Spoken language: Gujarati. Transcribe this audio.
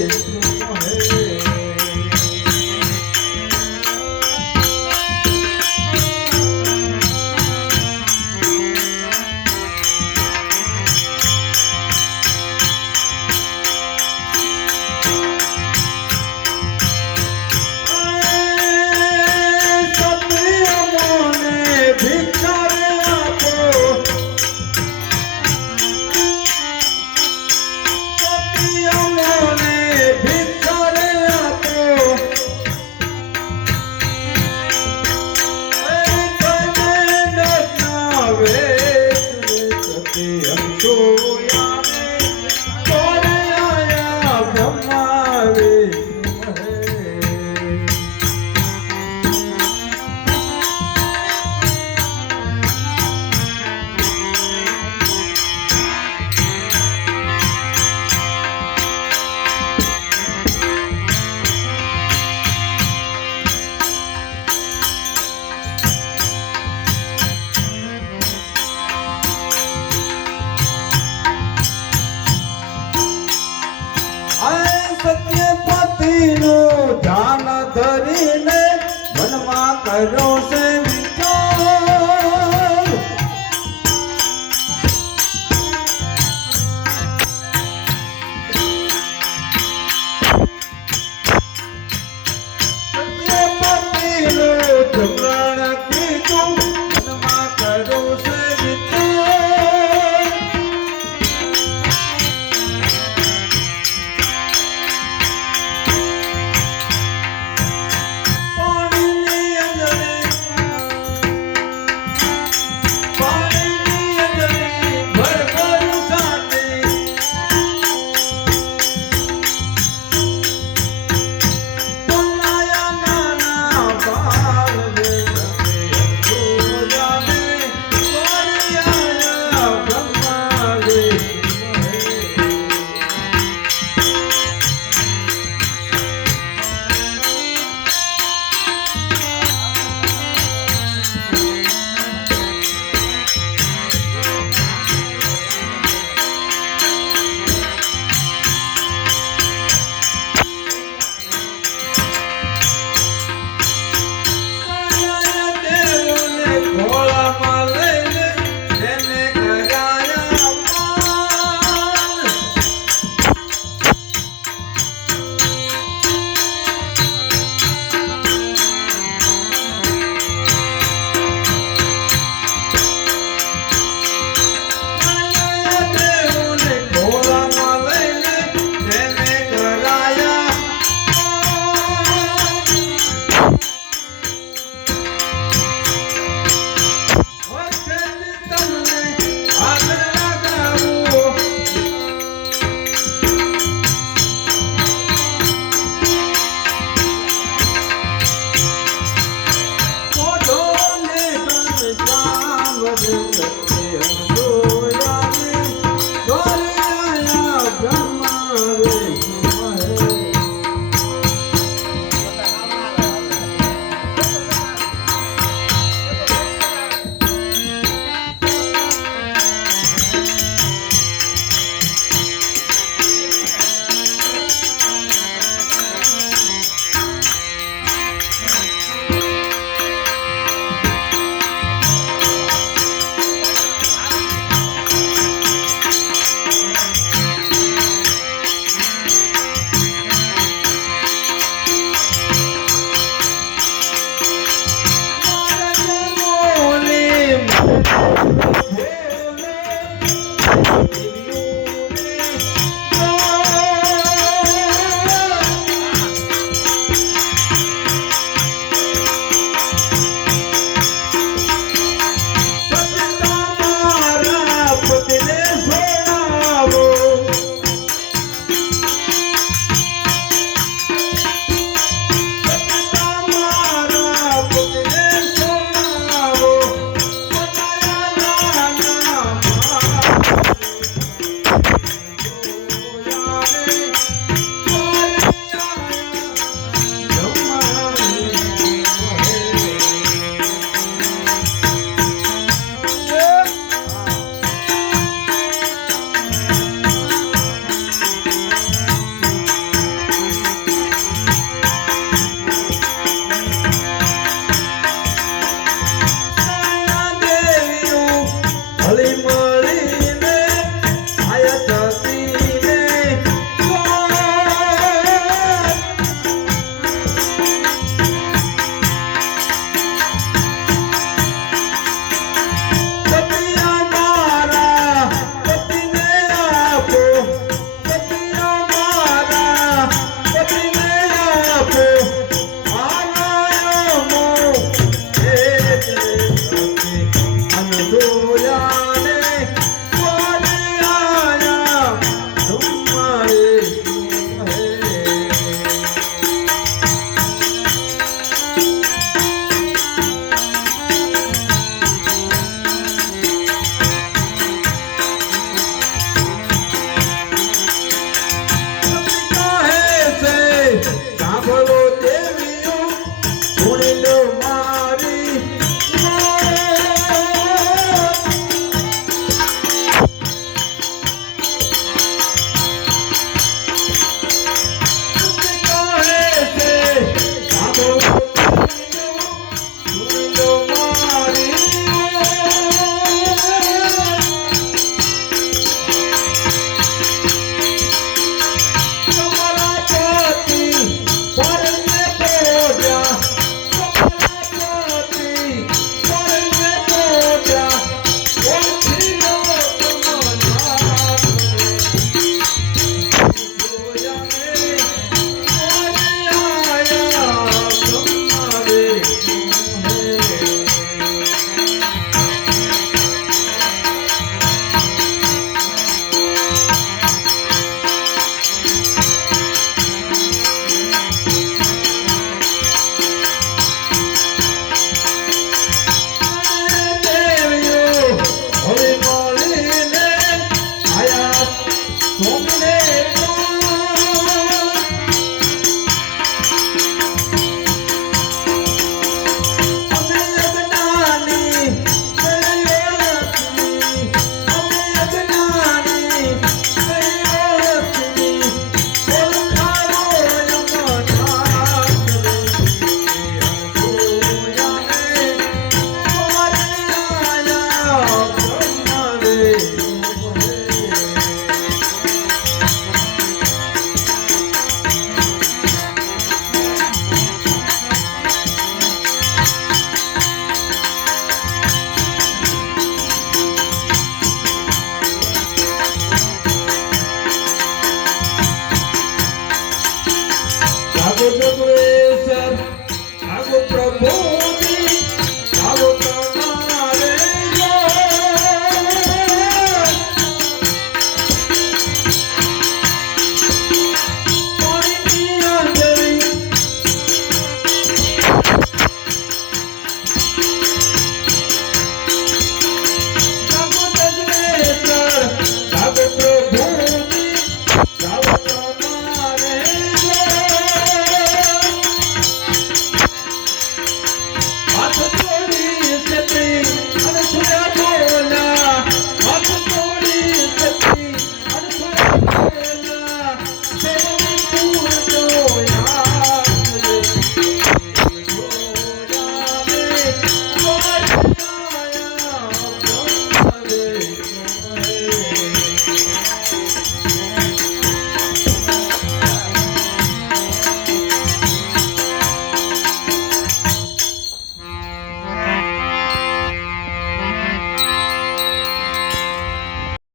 yeah. આ સત્યપતિનું ધ્યાન ધરીને મનમાં કર્યો છે.